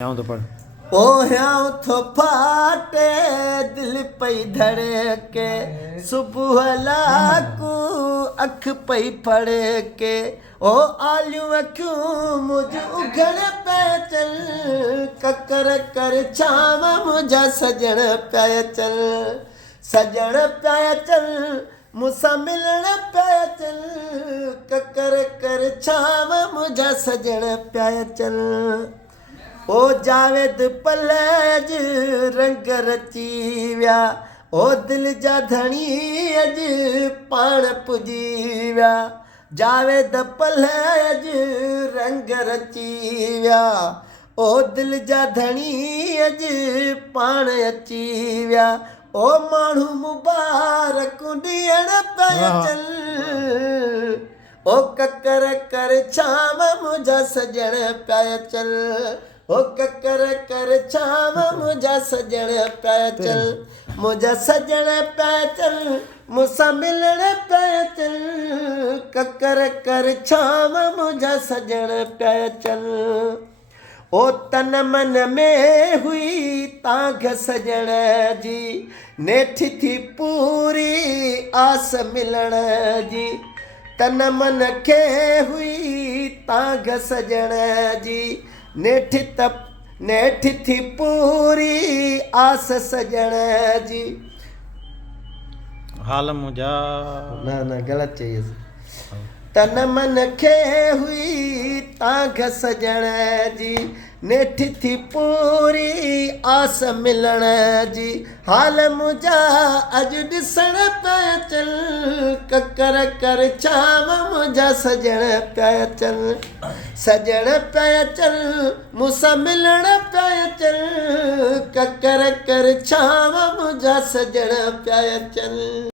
तो पढ़ ओ ह्यां थो फाटे दिल पई धड़के सुबुह लाकू अख पई फड़के ओ आलियूं अखियूं मुझ उघड़ पे चल ककर कर छाव मुझा सजण पिया चल सजण पिया चल मूंसां मिलण पिया चल ककर कर छाव मुझा सजण पिया चल ओ जावेद पलज रंग रची विया ओ दिल जा धणी अज पाण पुजी विया जावेद पलज रंग रची विया ओ दिल जा धणी अज पाण अची विया ओ माण्हू मुबारक ॾियण पिया चल ओ ककर कर छाव मुझा सजण पिया चल ओ ककर कर छाव मुझा सजण पिया चल मुझा सजण पिया चल मूंसां मिलण पिया चल ककर कर छाव मुझा सजण पिया चल ओ तन मन में हुई तांघ सजण जी नेठ थी पूरी आस मिलण जी तन मन खे हुई तांघ सजण जी नेठ थी पूरी आस सजण जी हाल मुझा न गलत चाहिए तन मन खे हुई तांघ सजण जी नेठ थी पूरी आस मिलण जी हाल मुझा अॼु ॾिसण पिया चल ककर कर छाव मुझा सजण पिया चल सजण पिया चल मूंसां मिलण पिया चल ककर कर छाव मुझा सजण पिया चल।